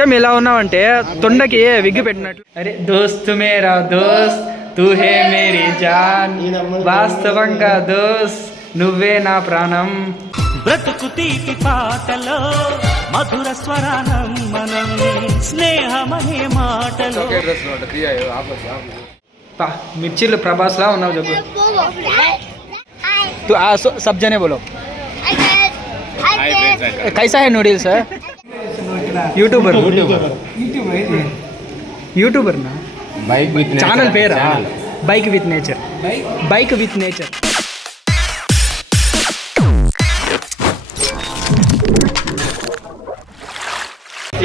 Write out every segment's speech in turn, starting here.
అచ్చం ఎలా ఉన్నావంటే తొండకి విగ్గి పెట్టినట్లు. అరే దోస్త్ మేరా దోస్త్ తూ హే మేరీ జాన్, వాస్తవంగా దోస్త్ నువ్వే నా ప్రాణం. బ్రతుకు తీపి పాటలో మధుర స్వరానం మనం, స్నేహమనే మాటలో. మిర్చిలు ప్రభాస్ లా ఉన్నావు చెప్పు. सब जने बोलो कैसा है नूडल्स है. यूट्यूबर ना ఛానల్ పేరా bike with nature. Bike with nature.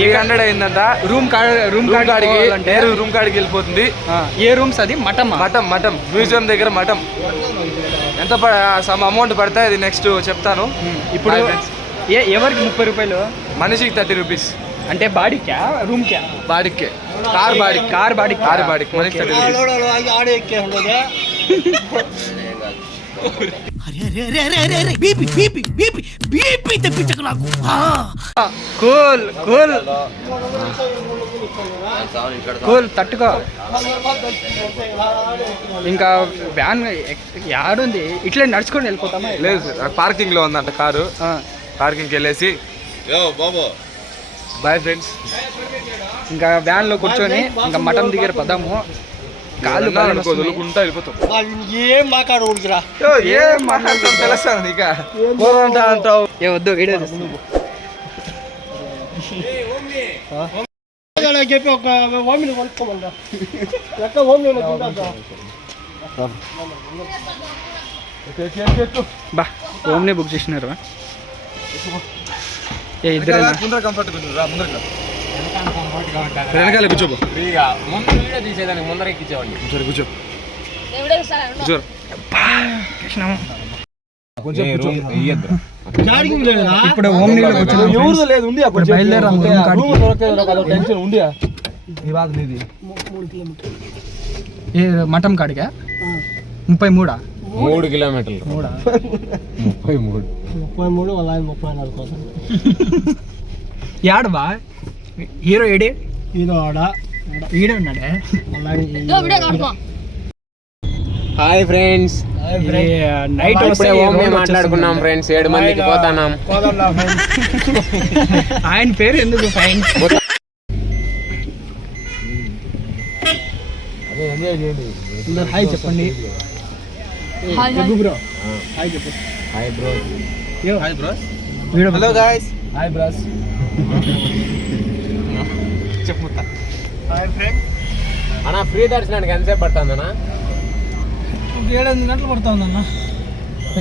$800 అయిందంట. రూమ్ కాడికి వెళ్ళిపోతుంది. ఏ రూమ్స్ అది? మఠం మ్యూజియం దగ్గర మఠం. ఎంత సమ్ అమౌంట్ పడతాయి అది నెక్స్ట్ చెప్తాను. ఇప్పుడు ఎవరికి 30 రూపాయలు, మనిషికి 30 రూపీస్. అంటే బాడీకా రూమ్కా? బాడీకే. కార్ బాడీకి మనిషికి 30 కూల్ తట్టుకో. ఇంకా వ్యాన్ యాడుంది? ఇట్లా నడుచుకొని వెళ్ళిపోతామా? లేదు సార్, పార్కింగ్ లో ఉందంట కారు. పార్కింగ్కి వెళ్ళేసి బాయ్ ఫ్రెండ్స్. ఇంకా వ్యాన్ లో కూర్చొని ఇంకా మటన్ దగ్గర పదాము. కాళ్ళు వదులుకుంటా వెళ్ళిపోతాం. ఏం మాట్లాడుతాం తెలుస్తాను ఇక అంటావు. ఏ వద్దు వీడియో బా. ఓమ్ని బుక్ చేసినారు. ఏ ఇద్దరు వెనకాల కూర్చోబో. ముందర ఎక్కించేవాడిని. కూర్చో. ఇప్పుడు మఠం కాడిగా 33 కిలోమీటర్లు. 33 యాడ్ బా. హీరో ఏడే? హీరో ఈడే ఉన్నాడే. హాయ్ ఫ్రెండ్స్, నైట్ మాట్లాడుకున్నాం ఫ్రెండ్స్. 7 మందికి పోతాం. ఆయన పేరు ఎందుకు? ఫైన్. హాయ్ చెప్పండి. Hello guys. Hi bros. చెప్పుతా. Hi friend. అన్న ఫ్రీ దర్శనానికి ఎంతసేపు పడుతుందన్నా? 7-8 గంటలు పడుతుందన్న.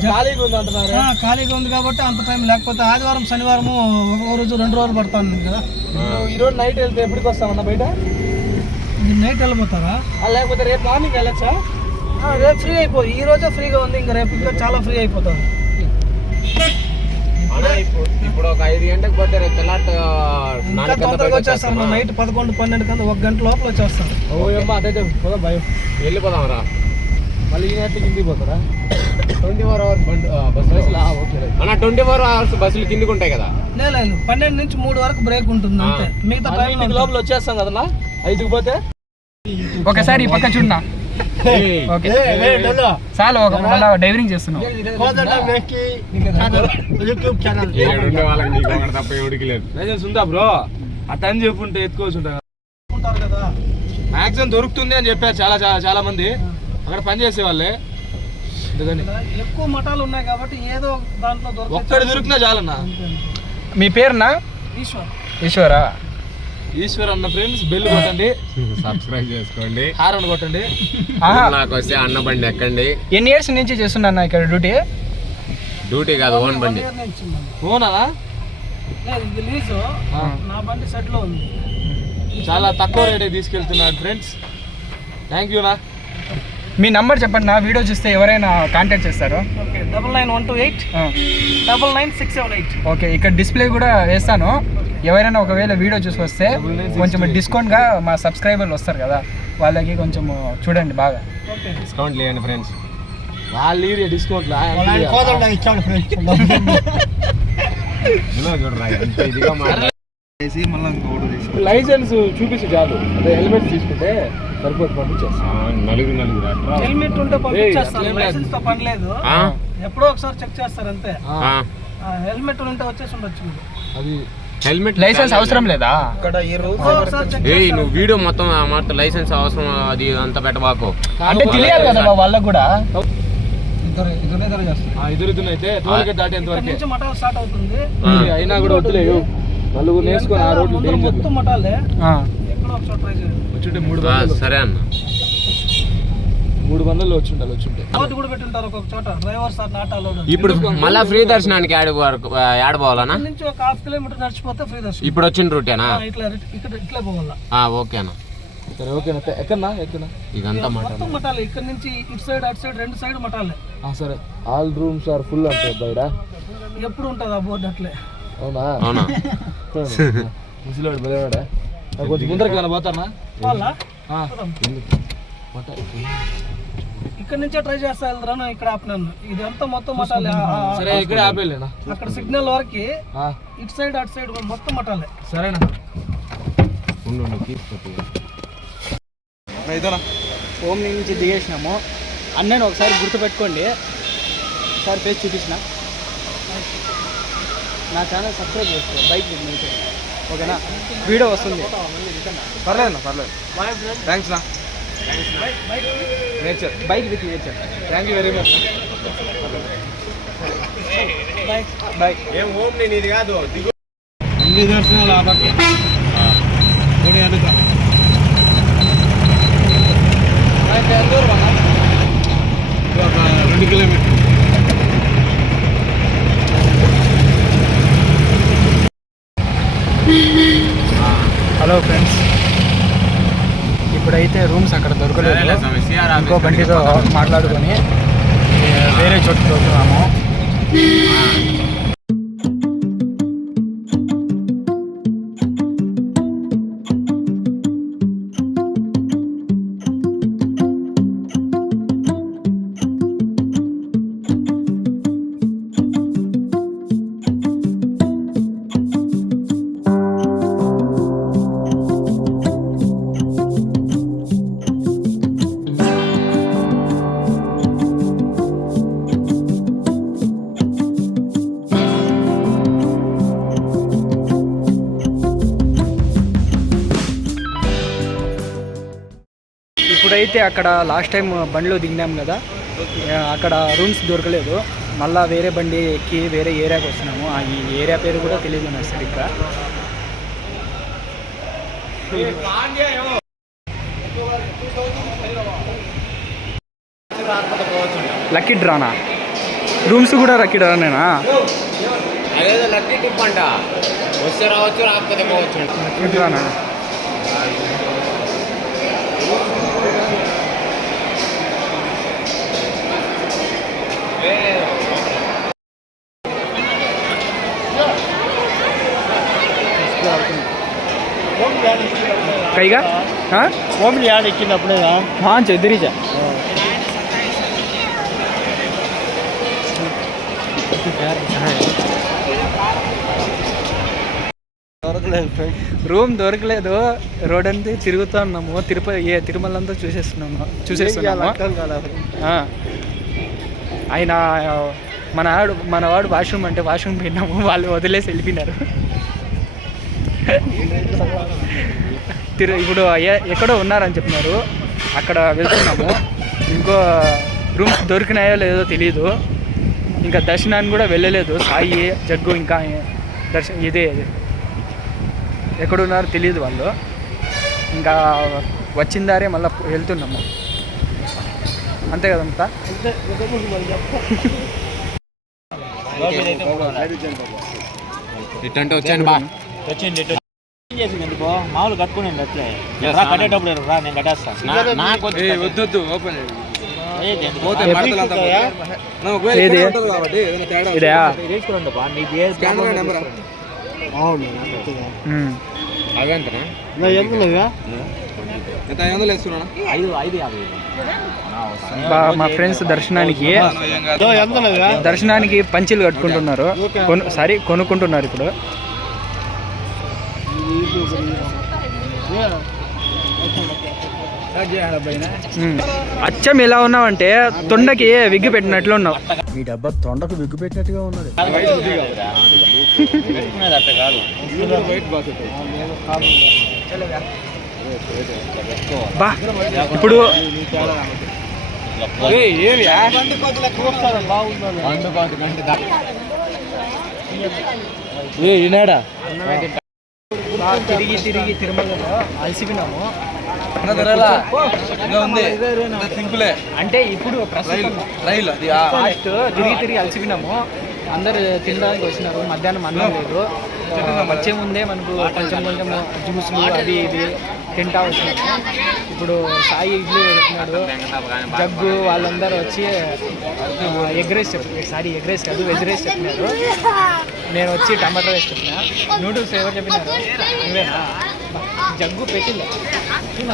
ఖాళీగా ఉంది అంటున్నారు. ఖాళీగా ఉంది కాబట్టి అంత టైం. లేకపోతే ఆదివారం శనివారము ఒక రోజు 2 రోజులు పడుతుంది కదా. ఈరోజు నైట్ వెళ్తే ఎప్పటికి వస్తామన్నా బయట? నైట్ వెళ్ళిపోతారా? లేకపోతే రేపు మార్నింగ్ వెళ్ళచ్చా? రేపు ఫ్రీ అయిపోయి. ఈ రోజే ఫ్రీగా ఉంది, ఇంకా రేపు ఇంకా చాలా ఫ్రీ అయిపోతుంది. ఇప్పుడు ఒక 5 గంటలకు పోతే రేపు తొందరగా వచ్చేస్తాను. నైట్ 11-12 కన్నా 1 గంట లోపల వచ్చేస్తాను. అదైతే భయం. వెళ్ళిపోదాం రా. మళ్ళీ ఈ నైట్ కిందికి పోతారా? 24 అవర్స్ బస్సులు. అన్న 24 అవర్స్ బస్సులు కిందికి ఉంటాయి కదా? లేదు, 12 నుంచి 3 వరకు బ్రేక్ ఉంటుంది అంతే. మిగతా టైం లోపల వచ్చేస్తాం కదా 5కి పోతే. ఒకసారి ఈ పక్క చూడనా? చాలు, డైవింగ్ చేస్తున్నావు. బ్రో అట్లా అని చెప్పుంటే ఎత్తుకోవచ్చు కదా. మ్యాక్సిమం దొరుకుతుంది అని చెప్పారు చాలా మంది అక్కడ పని చేసే వాళ్ళే. ఎక్కువ మఠాలు ఉన్నాయి కాబట్టి ఏదో దాంట్లో ఒక్కటి దొరికినా చాలన్నా. మీ పేరునా? ఈశ్వరా. ఈశ్వర్ అన్న ఫ్రెండ్స్. బెల్ కొట్టండి, సబ్స్క్రైబ్ చేసుకోండి, హారన్ కొట్టండి. నాకు వస్తే అన్న బండి ఎక్కండి. ఎన్ని ఇయర్స్ నుంచి చేస్తున్నా ఇక్కడ డ్యూటీ కాదు, ఓన్ బండి. ఓనా? నా బండి సెట్ లో ఉంది. చాలా తక్కువ రేటే తీసుకెళ్తున్నాడు ఫ్రెండ్స్. థ్యాంక్ యూ నా. మీ నంబర్ చెప్పండి నా. వీడియో చూస్తే ఎవరైనా కాంటాక్ట్ చేస్తారు. 9912899678. ఓకే, ఇక్కడ డిస్ప్లే కూడా వేస్తాను. ఎవరైనా ఒకవేళ వీడియో చూసి వస్తే కొంచెం డిస్కౌంట్గా మా సబ్స్క్రైబర్లు వస్తారు కదా, వాళ్ళకి కొంచెం చూడండి బాగా. డిస్కౌంట్ లేదండి ఫ్రెండ్స్. వాళ్ళు డిస్కౌంట్ మళ్ళీ ఇంకొకటి తీసి లైసెన్స్ చూపించి చాలు, అదే హెల్మెట్ తీసుకుంటే సరిపోతుంది, పంపించేస్తాం. నలుగురు హెల్మెట్ ఉంటే పంపించేస్తారు, లైసెన్స్ తో పని లేదు. ఎప్పుడో ఒకసారి చెక్ చేస్తారు అంతే. హెల్మెట్ ఉంటే వచ్చేసి ఉండొచ్చు. అది హెల్మెట్ లైసెన్స్ అవసరం లేదా? ఇక్కడ ఈ రోజు ఒకసారి చెక్ ఏ నువ్వు వీడియో మొత్తం మాట లైసెన్స్ అవసరం అది అంతా పెట్టబాకు. అంటే తెలియాలి కదా వాళ్ళకు కూడా. చేస్తారు. అయితే తోలికే దాటేంత ఇక్కడ వరకే నుంచి మటాలు స్టార్ట్ అవుతుంది. అయినా కూడా వద్దులేవు, నలుగురు నేర్చుకొని ఆ రోడ్లు ముందర డేంజర్. మొత్తం మటాలే. ఎక్కడో ఒకసారి ట్రై చేయండి. వచ్చుంటే 300 సరే అన్న 300 వచ్చుంటే బోర్డు కూడా పెట్టుంటారు ఒక్కొక్క చోట, డ్రైవర్ సార్ నాట్ అలౌడ్ అని. ఇప్పుడు మళ్ళా ఫ్రీ దర్శనానికి యాడ్ పోవాలనా? ఇక్కడ నుంచి ఒక 1/2 కిలోమీటర్ నడిచిపోతే ఫ్రీ దర్శనం. ఇప్పుడు వచ్చిన రూటేనా? ఇట్లా ఇట్లా పోవాలా. ఓకే అన్న. సరే ఓకేనా, ఎక్కడన్నా ఇదంతా మొత్తం మటాలే. ఇక్కడ నుంచి ఇటు సైడ్ అటు సైడ్ రెండు సైడ్ మటాలే. సరే ఆల్ రూమ్స్ ఆర్ ఫుల్ అంటే బయట ఎప్పుడు ఉంటుంది ఆ బోర్డు అట్లే. అవునా? అవునా? ముసలివాడు బలివాడా? కొంచెం ముందరికి ఏమైనా పోతానా? వాళ్ళ ఇక్కడ నుంచే ట్రై చేస్తా వెళ్తాను, ఇక్కడ ఆపినాను. ఇదంతా మొత్తం మటాలే. సరే ఇక్కడే ఆపేలేనా? అక్కడ సిగ్నల్ వరకు ఇటు సైడ్ అటు సైడ్ మొత్తం మటాలే. సరేనా? హోమ్ నుంచి దిగేసినాము. అన్నని ఒకసారి గుర్తుపెట్టుకోండి, ఒకసారి ఫేస్ చూపించిన. నా ఛానల్ సబ్స్క్రైబ్ చేసుకో, బైక్ నుంచి ఓకేనా? వీడియో వస్తుంది. పర్లేదు థ్యాంక్స్ నా. Nature bike with nature. Thank you very much. Bye bye. అన్ని దర్శనాలు ఆపకి ఒక 2 కిలోమీటర్లు. హలో ఫ్రెండ్స్, ఇప్పుడైతే రూమ్స్ అక్కడ దొరకలేదు. ఇంకో బండితో మాట్లాడుకొని వేరే చోటుకి వెళ్తున్నాము. ఇప్పుడైతే అక్కడ లాస్ట్ టైం బండిలో దిగినాం కదా, అక్కడ రూమ్స్ దొరకలేదు. మళ్ళీ వేరే బండి ఎక్కి వేరే ఏరియాకి వస్తున్నాము. ఈ ఏరియా పేరు కూడా తెలియదు నాకు సరిగ్గా. లక్కీ డ్రానా? రూమ్స్ కూడా లక్కీ డ్రానేనా? అదేదో లక్కీ టిప్ అంట, వస్తే రావచ్చు రాకపోతే పోవచ్చు. లక్కీ డ్రానా? ಕೈಗ ಹಾಂ ಹೋಗ್ಲಿ ಯಾರು ಇಕ್ಕಿನప్పుడే ಹಾಂ చెదిరిచా రూమ్ దొరకలేదు. రోడ్ అంతా తిరుగుతూ ఉన్నాము. తిరుమల అంతా చూసేస్తున్నాము. ఆయన మనవాడు వాష్రూమ్ అంటే వాష్రూమ్ పోయినాము, వాళ్ళు వదిలేసి వెళ్ళిపోయినారు. ఇప్పుడు ఎక్కడో ఉన్నారని చెప్పినారు, అక్కడ వెళ్తున్నాము. ఇంకో రూమ్స్ దొరికినాయో లేదో తెలీదు. ఇంకా దర్శనానికి కూడా వెళ్ళలేదు. సాయి జగ్గు ఇంకా ఇదే ఎక్కడున్నారో తెలియదు వాళ్ళు. ఇంకా వచ్చిందారే మళ్ళీ వెళ్తున్నాము, అంతే కదంతా. ఇట్టంటే వచ్చాను బా మామూలు కట్టుకుని అట్లే కట్టేటప్పుడు రా, నేను కట్టేస్తాను. నాకు వద్దు ఓపెన్ ఇదా అవేంతనా మా ఫ్రెండ్స్ దర్శనానికి పంచీలు కట్టుకుంటున్నారు. కొనుక్కుంటున్నారు ఇప్పుడు. అచ్చం ఎలా ఉన్నావంటే తొండకి విగ్గు పెట్టినట్లు ఉన్నావు. ఈ డబ్బా తొండకు విగ్గు పెట్టినట్టుగా ఉన్నది. అట్ట కాదు. బా ఇప్పుడు ఈనాడా తిరిగి తిరిగి తిరుమలలో అలసిపోయినాము. సింపులే అంటే ఇప్పుడు ప్రస్తుతం రైలు అది ఫాస్ట్ తిరిగి తిరిగి అలసిపోయినాము. అందరు తినడానికి వచ్చినారు. మధ్యాహ్నం అన్నం లేదు. వచ్చే ముందే మనకు కొంచెం కొంచెం జ్యూస్లు అది ఇది తింటా వచ్చినాము. ఇప్పుడు సాయి ఇడ్లీ పెడుతున్నాడు. జగ్గు వాళ్ళందరూ వచ్చి ఎగ్ రైస్ చెప్పినారు. ఎగ్ రైస్ కాదు వెజ్ రైస్ చెప్పినారు. నేను వచ్చి టమాటో రైస్ చెప్పిన. నూడిల్స్ ఎవరు చెప్పినారు? నువ్వేనా? జగ్గు పెట్టిందా?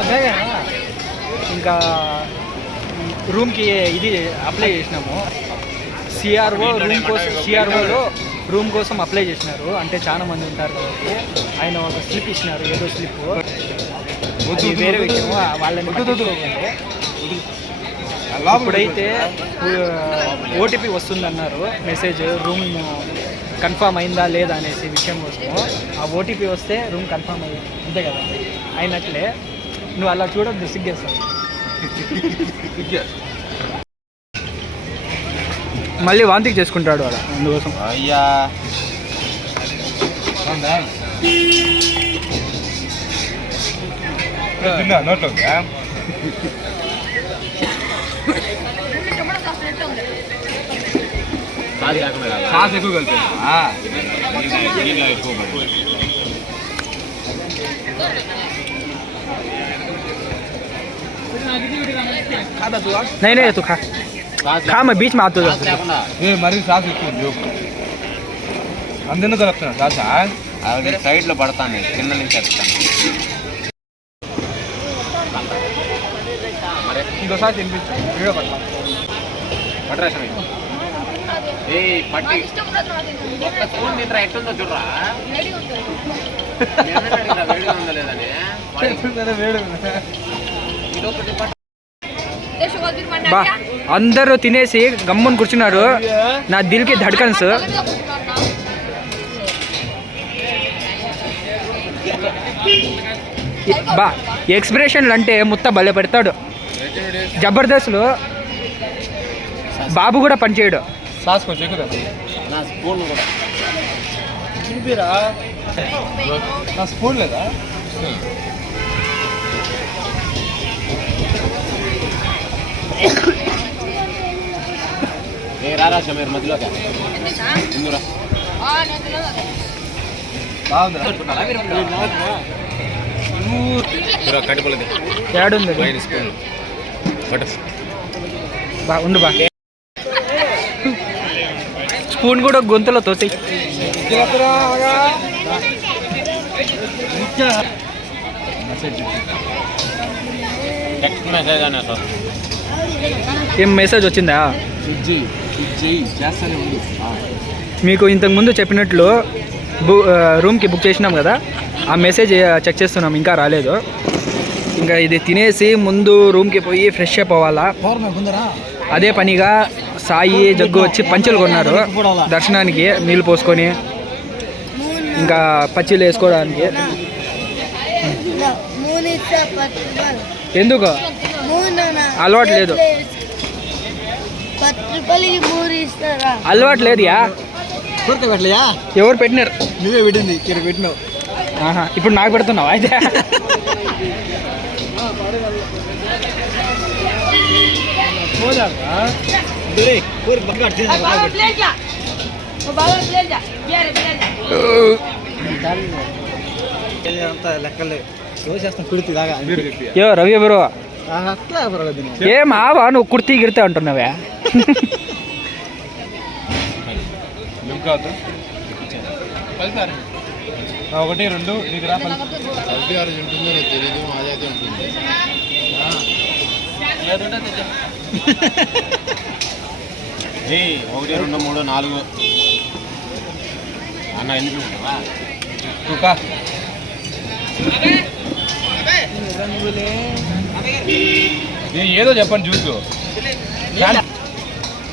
అదేనా? ఇంకా రూమ్కి ఇది అప్లై చేసినాము. సిఆర్ఓలో రూమ్ కోసం అప్లై చేసినారు. అంటే చాలా మంది ఉంటారు కాబట్టి ఆయన ఒక స్లిప్ ఇచ్చినారు. ఏదో స్లిప్ వేరే విషయం. వాళ్ళని ఇప్పుడైతే ఓటీపీ వస్తుందన్నారు. మెసేజ్ రూమ్ కన్ఫామ్ అయిందా లేదా అనేసి విషయం కోసము. ఆ ఓటీపీ వస్తే రూమ్ కన్ఫామ్ అయ్యింది అంతే కదా, అయినట్లే. నువ్వు అలా చూడొద్దు, సిగ్గేస్తావు. మళ్ళీ వాంతికి చేసుకుంటాడు అలా, అందుకోసం. అయ్యా నోట్లో సాస్ ఎక్కువ కలిపి नहीं नहीं तू खा खा मैं बीच में आता हूँ. మరీ సాస్ ఎక్కువ జోకు అందరినీ కలుపుతున్నా సాసా సైడ్ లో పడతాను, కింద నుంచి వస్తాను. ఇంకోసారి తినిపించు వీడియో పట్ల పట్టరాసం ఏ పట్టి ఒక్క స్పూన్ తింటరా ఎట్టుందో చూడరా. వేడిగా ఉందా లేదని ఇదొకటి బా అందరూ తినేసి గమ్మున కూర్చున్నారు. నా దిల్కి ధడ్కన్స్. బా ఎక్స్ప్రెషన్లు అంటే ముత్త భలే పెడతాడు. జబర్దస్త్లో బాబు కూడా పనిచేయడు. సాస్ కొంచెం ఎక్కువ నా స్పూన్ కూడా చూపిరా. నా స్పూన్ లేదా? ఏ రారా సమీర్ మధ్యలోకి ఇందురా కడుపులది ఏడుంది స్పూన్ పట్టు. బా ఉండు బా. స్పూన్ కూడా గొంతులో తోసేయి. టెక్స్ట్ మెసేజ్ అనే సార్ ఏం మెసేజ్ వచ్చిందా? చేస్తానే ఉంది. మీకు ఇంతకుముందు చెప్పినట్లు రూమ్కి బుక్ చేసినాం కదా, ఆ మెసేజ్ చెక్ చేస్తున్నాం, ఇంకా రాలేదు. ఇంకా ఇది తినేసి ముందు రూమ్కి పోయి ఫ్రెష్ అప్ అవ్వాలా. అదే పనిగా సాయి జగ్గు వచ్చి పంచెలు కొన్నారు దర్శనానికి, నీళ్ళు పోసుకొని ఇంకా పచ్చిలు వేసుకోవడానికి. ఎందుకు అలవాటు లేదు? అలవాటు లేదు. ఎవరు పెట్టినారు? నువ్వే పెట్టింది, పెట్టినావు. ఆహా, ఇప్పుడు నాకు పెడుతున్నావు అయితే. లెక్కలే చేస్తాం కుర్తి దాకా. యో రవి బ్రో, అట్లా ఏం ఆవా నువ్వు కుర్తీ గిరితే అంటున్నావే? ఒకటి రెండు నీకు రా. ఒకటి రెండు మూడు నాలుగు అన్న ఎందుకు ఏదో చెప్పండి జ్యూస్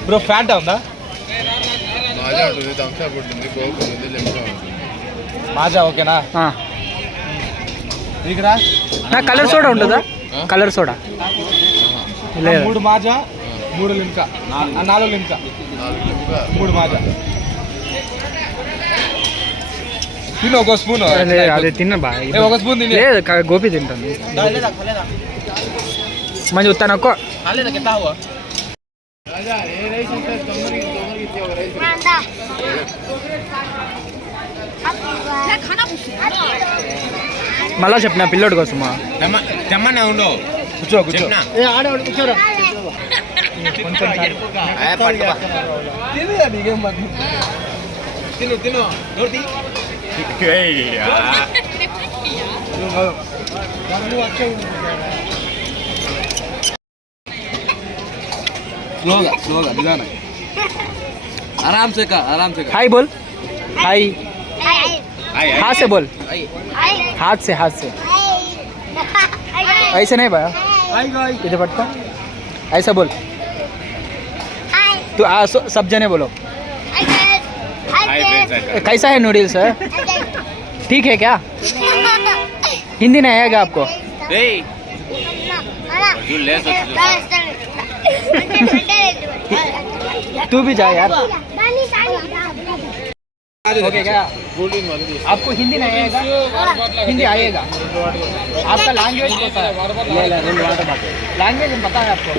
బ్రో. ఫ్యాంటా ఉందా? మాజా ఓకేనా? ఇక్కడ నా కలర్ సోడా ఉంటుందా? Colour soda 3 Maaza 3 Limca 4 Limca 3 Maaza. తిను ఒక స్పూన్. అది తిన్న బాగా ఒక స్పూన్ తిని. లేదు గోపి తింటాను మంచి తనొక్క మళ్ళా చెప్పిన పిల్లోడి కోసమా తెమ్మన్నా ఉండు. కూర్చో కూర్చో. తిను తిను నోటి स्लोगा स्लोगा निदान आराम से का हाय बोल हाय हाथ से बोल हाथ से ऐसे नहीं भाई इधर पटका ऐसा बोल तू सब जने बोलो कैसा है नूडल्स ठीक है क्या? हिंदी नहीं आएगा आपको? तू भी जा यार. ओके क्या? आपको हिंदी नहीं आएगा? हिंदी आएगा. आपका लैंग्वेज कैसा है? लैंग्वेज पता है आपको?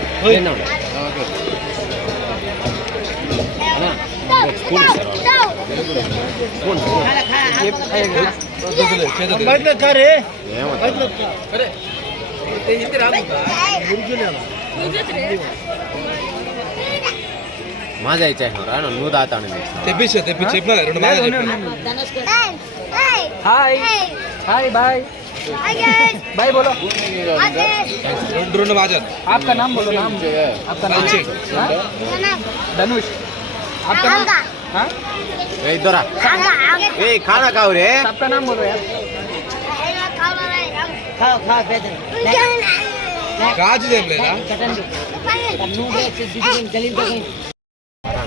మాజా ఇచ్చేసినరా నువ్వు తాతాను తెప్పించా చెప్పినా 2 మాజా చెప్పినా. हाय हाय बाय बाय बोलो. 2 माजा. आपका नाम बोलो. नाम आपका नाम धनुष. आपका नाम? हाँ ఇద్దరా ఏ ఖానా కావు రే. सबका नाम बोलो यार. काज देव लेना.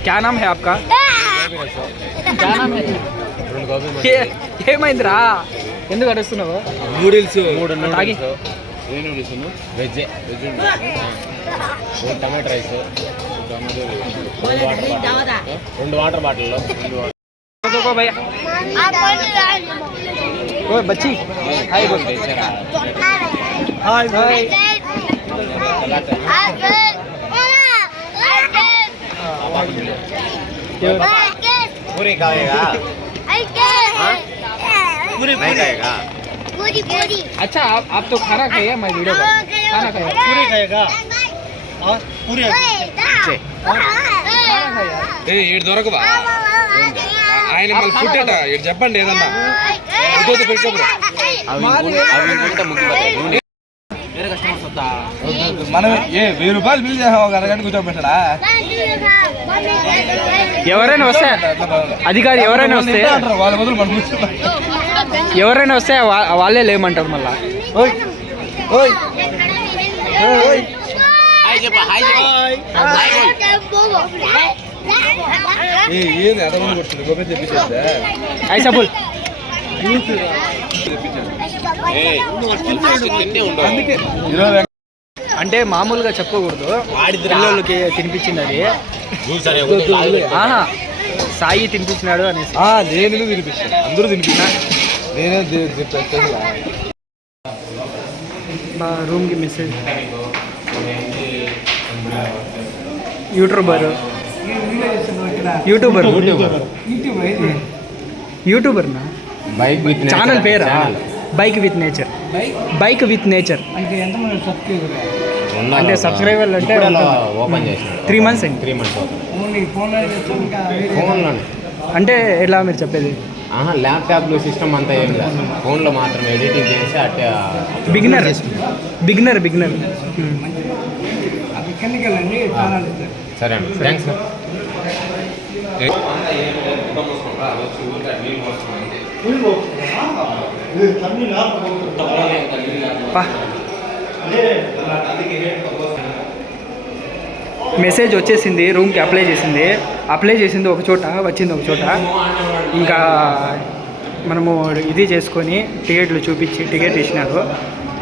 क्या नाम है आपका? क्या नाम है? ఏమైందిరా ఎందుకు అడుస్తున్నావు? నూడిల్స్ 3 తాగి. Noodles veg tomato rice 2 water bottle देखो भैया ओए बच्ची हाय बोल. हाय भाई. पूरी खाएगा पूरी नहीं खाएगा. अच्छा आप तो खाना खाइए. मैं वीडियो खाना खाइए. पूरी खाएगा और पूरी ఏ ఏడు దొరకవా? ఆయన మళ్ళీ ఫుడ్ అట ఇటు చెప్పండి ఏదన్నా ఇంకోటి పెట్టుకోబరా. మనం 1000 రూపాయలు బిల్ చేసాం ఒక అరగంట కూర్చోబెట్టడా? ఎవరైనా వస్తే అధికారి ఎవరైనా వస్తే వాళ్ళ బదులు మనం కూర్చోబెట్టాం. ఎవరైనా వస్తే వాళ్ళే లేమంటారు మళ్ళా. ఏంది అదమని కొడుతుంది గోపే తెప్పించేదా? ఐసా బోల్. అందుకే అంటే మామూలుగా చెప్పకూడదు. పిల్లలకి తినిపించింది అది. ఆహా సాయి తినిపించినాడు అనేసి. నేను తినిపించాను. అందరూ తినిపించా. నేనే మా రూమ్కి మెసేజ్. యూట్యూబర్ యూట్యూబర్నా? బైక్ విత్ ఛానల్ పేరా? Bike with nature. Bike with nature అంటే సబ్స్క్రైబర్లు అంటే ఓపెన్ చేసిన 3 months అయింది. 3 months ఫోన్లోనే. అంటే ఎలా మీరు చెప్పేది? ల్యాప్టాప్లో సిస్టమ్ అంతా ఏం లేదు, ఫోన్లో మాత్రమే ఎడిటింగ్ చేసి అట్టే బిగినర్. సరే అండి థ్యాంక్స్. మెసేజ్ వచ్చేసింది, రూమ్కి అప్లై చేసింది ఒక చోట, వచ్చింది ఒక చోట. ఇంకా మనము ఇది చేసుకొని టికెట్లు చూపించి టికెట్ ఇచ్చినారు.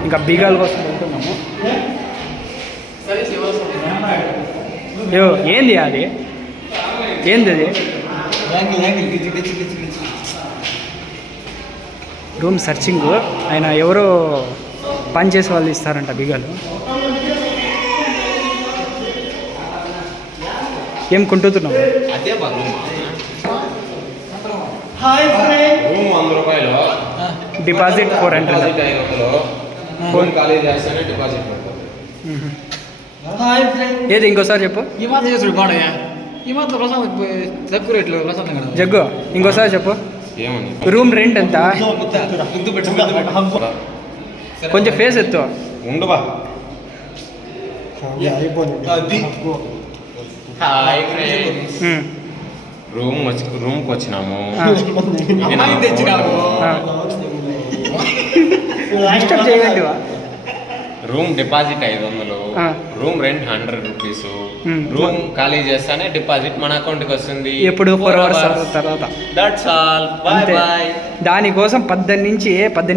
ఇంకా బీగాల కోసం వెళ్తున్నాము. ఏంది అది? ఏంది అది? Room searching. ఆయన ఎవరో పని చేసే వాళ్ళు ఇస్తారంట బీగాలు. ఏం కొంటున్నావు? అదే రూమ్ 100 రూపాయలు, డిపాజిట్ 400. 500 ఫోన్ ఖాళీ చేస్తేనే డిపాజిట్ పడుతుంది. ఏది ఇంకోసారి చెప్పు. ఈ మాత్రం చేసుడు బాడయ్యా, ఈ మాత్రం ప్రశాంత్ తక్కువ రేట్లు ప్రశాంతం కదా. జగ్గు ఇంకోసారి చెప్పు. ఏమని రూమ్ రెంట్ ఎంత? కొంచెం ఫేస్ ఎత్తు. ఉండవా? హాయ్ ఫ్రెండ్స్, రూమ్కి వచ్చినాము. డిస్టర్బ్ చేయండి. Room deposit 500, room rent 100 rupees. Room ఖాళీ చేస్తానే డిపాజిట్ మన అకౌంట్కి వస్తుంది. ఎప్పుడు 4 hours తర్వాత. That's all, by by. దానికోసం 10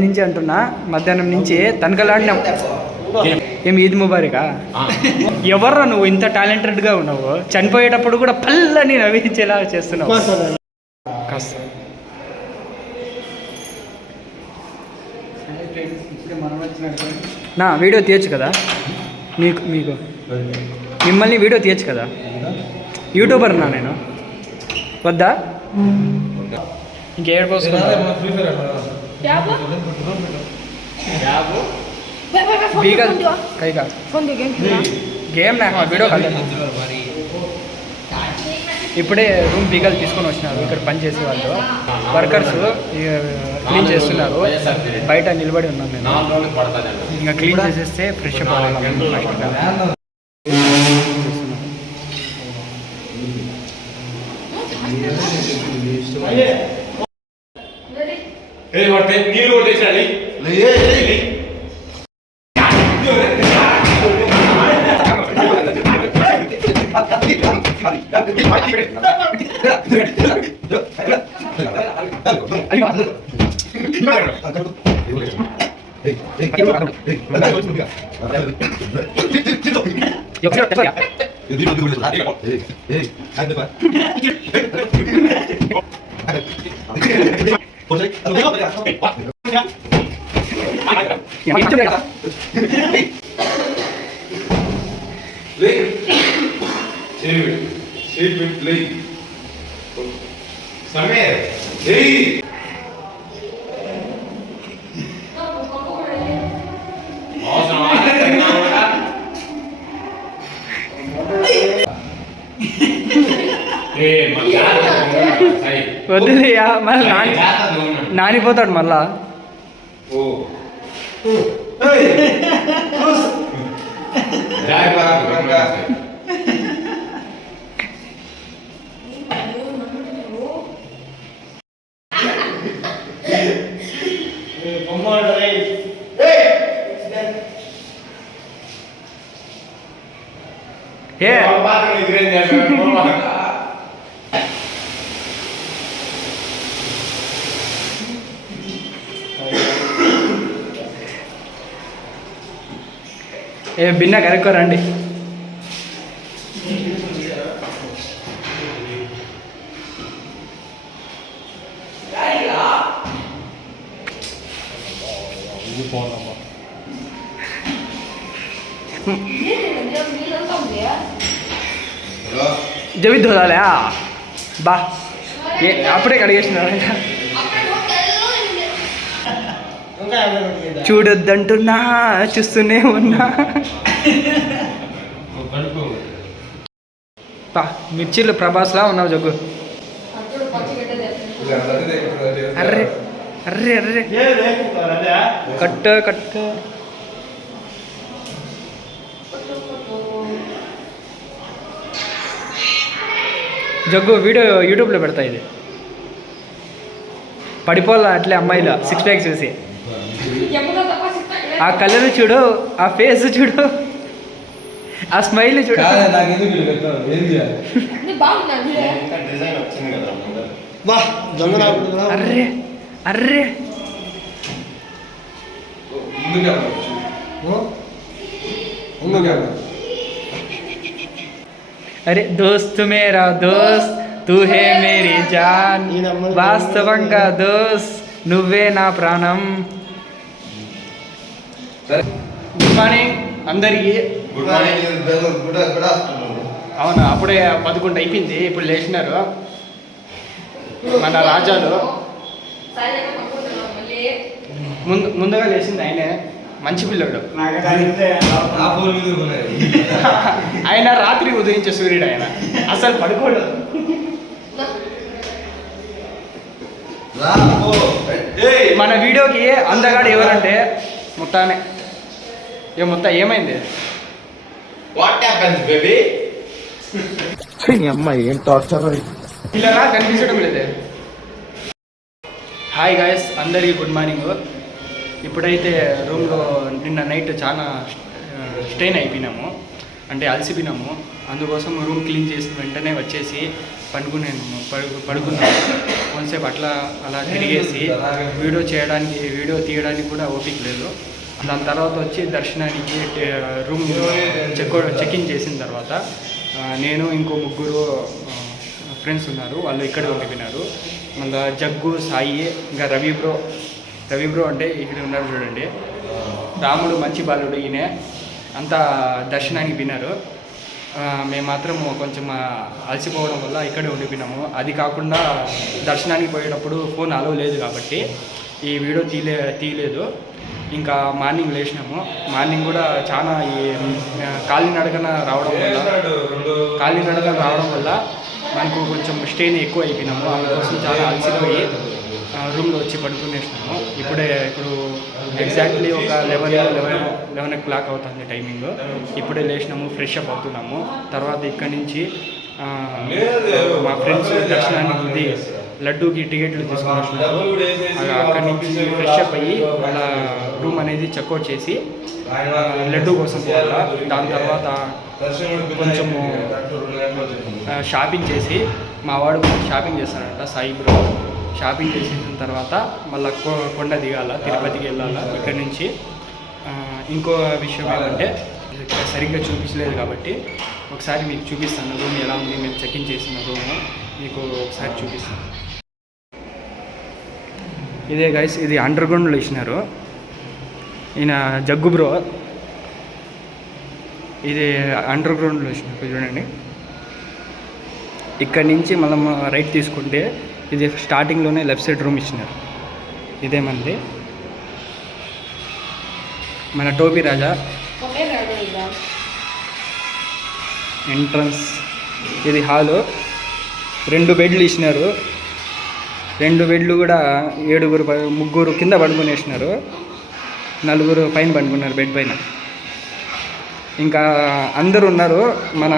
నుంచి అంటున్నా, మధ్యాహ్నం నుంచి తనకలాడినాం. ఏమి ఈద్ ముబారకా? ఎవర్రా నువ్వు ఇంత టాలెంటెడ్గా ఉన్నావు? చనిపోయేటప్పుడు కూడా పల్లని నవ్వించేలా చేస్తున్నావు. కాస్త నా వీడియో తీయచ్చు కదా, మీకు మిమ్మల్ని వీడియో తీయచ్చు కదా. యూట్యూబర్ నా నేను, వద్దా? ఇంకేడుకోసం బీగల్ కైగా గేమ్ నా వీడియో కాదు. ఇప్పుడే రూమ్ బీగల్ తీసుకొని వచ్చినారు. ఇక్కడ పని చేసే వాళ్ళు వర్కర్స్ క్లీన్ చేస్తున్నారు. బయట నిలబడి ఉన్నాను నేను. ఇంకా క్లీన్ చేసేస్తే ఫ్రెష్ అప్ అవ్వాలి. నీళ్ళు కొట్టేసాడి. వద్దులయ్యా, మళ్ళీ నానిపోతాడు మళ్ళా. బిన్న కనుక్కోరండి. జవిద్ వదాలే బా, అప్పుడే కడిగేసినారు. చూడొద్దంటున్నా, చూస్తూనే ఉన్నా. మిర్చిలు ప్రభాస్లా ఉన్నావు జగ్గు. అర్రే అర్రే అర్రే కట్ట జగ్గు వీడియో యూట్యూబ్లో పెడతా. ఇది పడిపోవాలా అట్లే అమ్మాయిలా 6 ప్యాక్స్ చూసి. ఆ కలర్ చూడు, ఆ ఫేస్ చూడు, ఆ స్మైల్ చూడు. నాకు ఎందుకు ఏం చేయాలి డిజైన్ వచ్చింది కదా ముందర. బా దొంగ అర్రే అర్రే అరే దోస్త్ మేరా దోస్త్ తూ హే మేరీ జాన్, వాస్తవంగా దోస్త్ నువ్వే నా ప్రాణం. గుడ్ మార్నింగ్ అందరికీ. Good morning. అవును, అప్పుడే 11 అయిపోయింది, ఇప్పుడు లేచినారు మన రాజాలు. ముందుగా లేచింది ఆయనే, మంచి పిల్లడు. ఆయన రాత్రి ఉదయించే సూర్యుడు, ఆయన అసలు పడుకోడు. మన వీడియోకి అందగాడు ఎవరంటే మొత్తానే. మొత్తం ఏమైంది? What happens baby? అమ్మాయి ఏం టార్చర్. ఇలా కనిపించడం లేదే. హాయ్ గాయస్, అందరికీ గుడ్ మార్నింగ్. ఇప్పుడైతే రూమ్లో నిన్న నైట్ చాలా స్టెయిన్ అయిపోయినాము, అంటే అలసిపోయినాము. అందుకోసం రూమ్ క్లీన్ చేసిన వెంటనే వచ్చేసి పడుకున్నాము. కొంతసేపు అలా తిరిగేసి వీడియో తీయడానికి కూడా ఓపిక లేదు. దాని తర్వాత వచ్చి దర్శనానికి రూమ్ చెక్ ఇన్ చేసిన తర్వాత నేను ఇంకో 3 ఫ్రెండ్స్ ఉన్నారు, వాళ్ళు ఇక్కడే ఉండిపోయినారు. మళ్ళీ జగ్గు, సాయి, ఇంకా రవి బ్రో అంటే ఇక్కడ ఉన్నారు చూడండి. రాముడు మంచి బాలుడు ఈయన. అంతా దర్శనానికి విన్నారు. మేము మాత్రం కొంచెం అలసిపోవడం వల్ల ఇక్కడే ఉండిపోయినాము. అది కాకుండా దర్శనానికి పోయేటప్పుడు ఫోన్ అలో లేదు కాబట్టి ఈ వీడియో తీయలేదు. ఇంకా మార్నింగ్ లేచినాము. మార్నింగ్ కూడా చాలా కాలినడకన రావడం వల్ల మనకు కొంచెం స్టెయిన్ ఎక్కువ అయిపోయినాము. అందుకోసం చాలా అలసిపోయి రూమ్లో వచ్చి పడుకునేసినాము. ఇప్పుడు ఎగ్జాక్ట్లీ ఒక 11 o'clock అవుతుంది టైమింగ్. ఇప్పుడే లేచినాము, ఫ్రెష్ అప్ అవుతున్నాము. తర్వాత ఇక్కడి నుంచి మా ఫ్రెండ్స్ దర్శనానికి లడ్డూకి టికెట్లు తీసుకొని వచ్చినారు. అక్కడి నుంచి ఫ్రెష్ అప్ అయ్యి వాళ్ళ రూమ్ అనేది చెక్అవుట్ చేసి లడ్డూ కోసం పోవాలా. దాని తర్వాత కొంచెము షాపింగ్ చేసి, మా వాడు షాపింగ్ చేస్తాడంట సాయి బ్రో. షాపింగ్ చేసిన తర్వాత మళ్ళీ కొండ దిగాల, తిరుపతికి వెళ్ళాలా. ఇక్కడి నుంచి ఇంకో విషయం ఏమంటే సరిగ్గా చూపించలేదు కాబట్టి ఒకసారి మీకు చూపిస్తాను. రూమ్ ఎలా ఉంది, మేము చెక్ ఇన్ చేసిన రూమ్ మీకు ఒకసారి చూపిస్తాను. ఇదే గైస్, ఇది అండర్ గ్రౌండ్లో ఇచ్చినారు. ఈయన జగ్గు బ్రో. ఇది అండర్ గ్రౌండ్లో ఇచ్చినారు చూడండి. ఇక్కడి నుంచి మనం రైట్ తీసుకుంటే ఇది స్టార్టింగ్లోనే లెఫ్ట్ సైడ్ రూమ్ ఇచ్చినారు. ఇదే మంది మన టోపీ రాజా ఎంట్రన్స్. ఇది హాలు. 2 బెడ్లు ఇచ్చినారు. 2 బెడ్లు కూడా 3 కింద పడుకునేసినారు, 4 పైన పడుకున్నారు బెడ్ పైన. ఇంకా అందరు ఉన్నారు. మన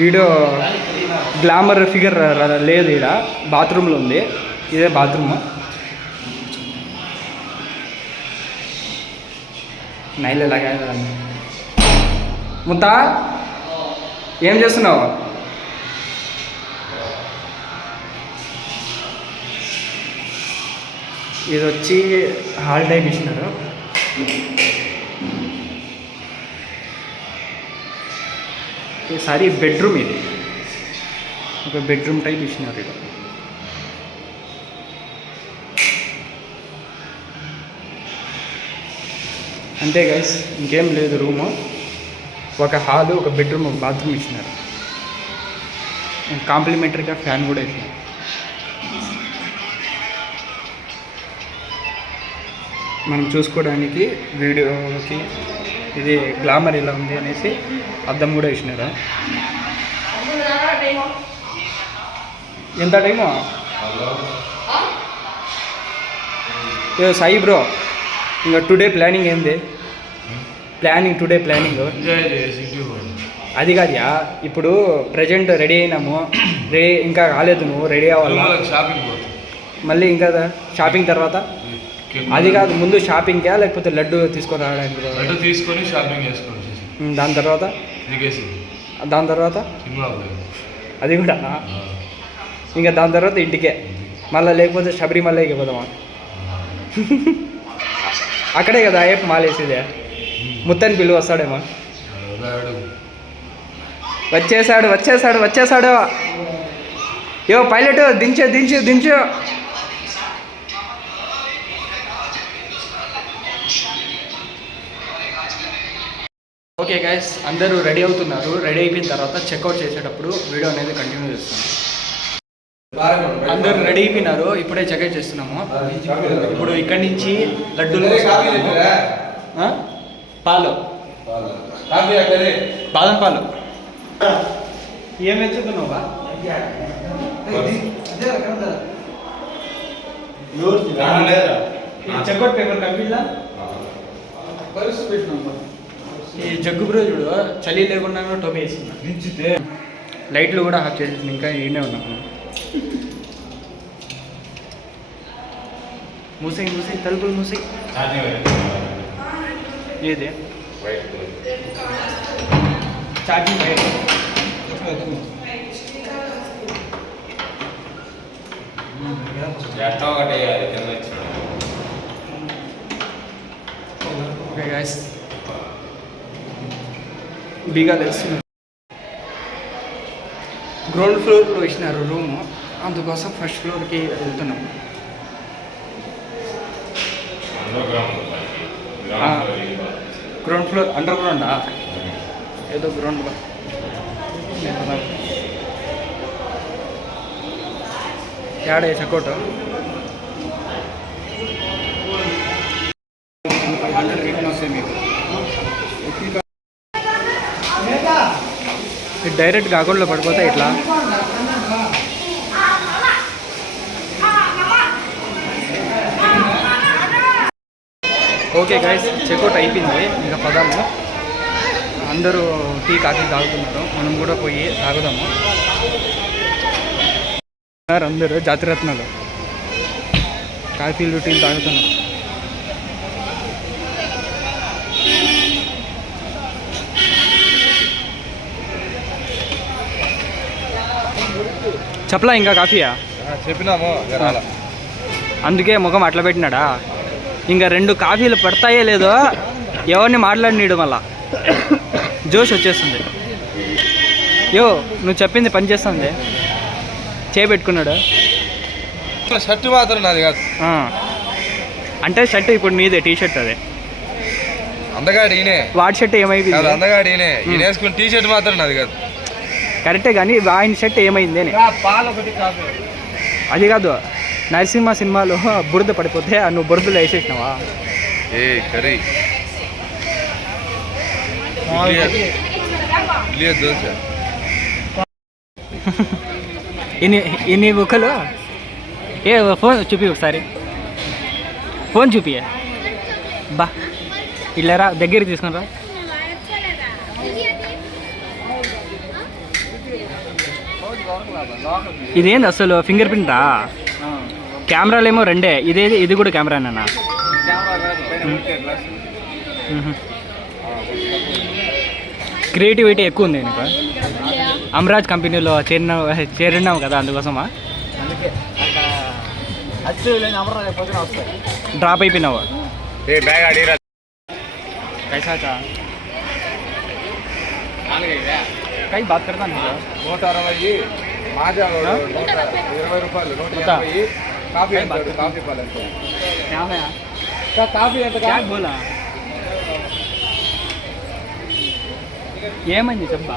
వీడియో గ్లామర్ ఫిగర్ లేదు, ఇక్కడ బాత్రూంలో ఉంది. ఇదే బాత్రూమ్. నైలేలాగా ముత్తా ఏం చేస్తున్నావు? ఇది వచ్చి హాల్ టైప్ ఇచ్చినారు. ఈసారి బెడ్రూమ్, ఇది ఒక బెడ్రూమ్ టైప్ ఇచ్చినారు. ఇది అంతే గైస్, ఇంకేం లేదు. రూము ఒక హాలు, ఒక బెడ్రూమ్, ఒక బాత్రూమ్ ఇచ్చినారు. కాంప్లిమెంటరీగా ఫ్యాన్ కూడా ఇచ్చినారు. మనం చూసుకోవడానికి వీడియోకి ఇది గ్లామర్ ఇలా ఉంది అనేసి అద్దం కూడా ఇచ్చినారు. ఎంత టైము? సాయి బ్రో, ఇంకా టుడే ప్లానింగ్ ఏంది? టుడే ప్లానింగ్ అది కాదుయా. ఇప్పుడు ప్రజెంట్ రెడీ అయినాము, ఇంకా కాలేదు, నువ్వు రెడీ అవ్వాలా. షాపింగ్ మళ్ళీ ఇంకా షాపింగ్ తర్వాత అది కాదు, ముందు షాపింగ్కా లేకపోతే లడ్డు తీసుకొని రావడానికి? లడ్డు తీసుకొని షాపింగ్ చేసుకోవచ్చు. దాని తర్వాత దిగేసి దాని తర్వాత సినిమా అది కూడా ఇంకా దాని తర్వాత ఇంటికే మళ్ళీ, లేకపోతే శబరిమలకి పోదామా? అక్కడే కదా అయ్యప్ప మాలేసేదే. ముత్తని పిలువ వస్తాడేమో. వచ్చేసాడు వచ్చేసాడు వచ్చేసాడు. యో పైలట్ దించు దించు దించు. ఓకే గైస్, అందరూ రెడీ అవుతున్నారు. రెడీ అయిపోయిన తర్వాత చెక్అవుట్ చేసేటప్పుడు వీడియో అనేది కంటిన్యూ చేస్తాను. అందరూ రెడీ అయిపోయినారు, ఇప్పుడే చెక్అవుట్ చేస్తున్నాము. ఇప్పుడు ఇక్కడి నుంచి లడ్డూలు పాలు, బాదం పాలు. ఏం వెతుకుతున్నావా? Checkout paper కంప్లీట్లా? ఈ జగ్గు బ్రో చూడు, చలి లేకుండా టోపీ వేసింది. లైట్లు కూడా ఆఫ్ చేసేసింది, ఇంకా ఈయనే ఉన్నాము. మూసాయి మూసాయి తలుపులు మూసాయి. ఏది ఛార్జింగ్ బయట. ఓకే గైస్, బీగాలు వేస్తున్నారు. గ్రౌండ్ ఫ్లోర్లో వేసినారు రూము, అందుకోసం ఫస్ట్ ఫ్లోర్కి వెళ్తున్నాం. గ్రౌండ్ ఫ్లోర్ అండర్ గ్రౌండా? ఏదో గ్రౌండ్లో యాడే చెక్అవుట్. డైరెక్ట్గా అకౌంట్లో పడిపోతే ఇట్లా. ఓకే గైస్, చెక్అవుట్ అయిపోయింది, ఇంకా పదాము. అందరూ టీ కాఫీ తాగుతున్నారు, మనం కూడా పోయి తాగుదాము. అందరూ జాతిరత్నాలు కాఫీలు టీలు తాగుతున్నారు. చెప్పలా ఇంకా కాఫీయా? చెప్పినాము, అందుకే ముఖం అట్లా పెట్టినాడా? ఇంకా 2 కాఫీలు పడతాయో లేదో ఎవరిని మాట్లాడినాడు, మళ్ళా జోష్ వచ్చేస్తుంది. యో నువ్వు చెప్పింది పని చేస్తుంది. చేపెట్టుకున్నాడు. షర్ట్ మాత్రం నాది కాదు. అంటే షర్ట్ ఇప్పుడు నీదే, టీ షర్ట్ అదే. అందగాడు ఈయనే. వాడి షర్ట్ ఏమైపోయింది? అందగాడు ఈయనే. ఈయన వేసుకున్న టీ షర్ట్ మాత్రం నాది కాదు. కరెక్టే, కానీ ఆయన షర్ట్ ఏమైంది అని. అది కాదు, నరసింహ సినిమాలో బురద పడిపోతే నువ్వు బురదలో వేసేసినావా? ఏ కర్రీ దోశ ఎన్ని బుక్కలు? ఏ ఫోన్ చూపి ఒకసారి, ఫోన్ చూపియే బా. ఇల్లరా దగ్గరికి తీసుకుని రా. ఇదేంది అసలు ఫింగర్ ప్రింటా? కెమెరాలు ఏమో 2, ఇది కూడా కెమెరానా? క్రియేటివిటీ ఎక్కువ ఉంది నీకు. అమరాజ్ కంపెనీలో చేరినావు కదా, అందుకోసమా డ్రాప్ అయిపోయినావు? కై బాత్ కడతా 160 మాజా 120 రూపాయలు 150 కాఫీ అంటాడు. కాఫీ పాలు అంటాడు. కాఫీ ఎంత బోలా? ఏమైంది చెప్పా?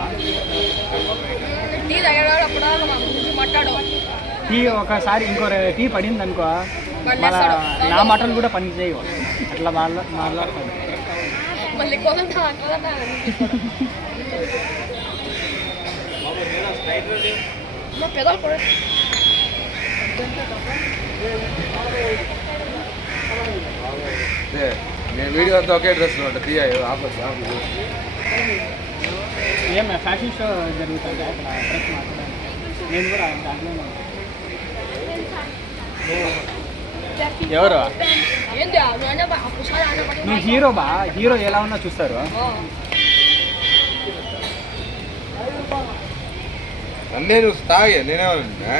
టీ ఒకసారి ఇంకో టీ పడింది అనుకో, మళ్ళా నా మాటలు కూడా పని చేయవు. అట్లా మాట్లాడతాను. నేను వీడియో అంతా ఒకే డ్రెస్లో ఉంటా. తీయ ఆఫీస్ ఏమే ఫ్యాషన్ షో జరుగుతుంది అక్కడ, డ్రెస్ మాట్లాడాలి. నేను కూడా దాంట్లో ఎవరు నువ్వు హీరో బా హీరో ఎలా ఉన్నా చూస్తారు అన్నీ నువ్వు తాగే నేనేమన్నా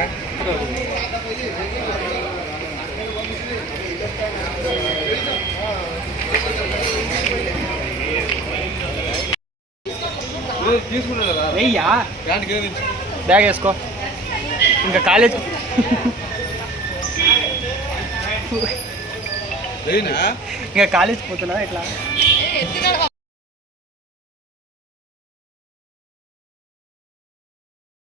తీసుకున్నా కదా వెయ్యా ప్యాంట్కి ఏమి బ్యాగ్ వేసుకో ఇంకా కాలేజ్ వెయ్యినా ఇంకా కాలేజ్ పోతున్నా ఇట్లా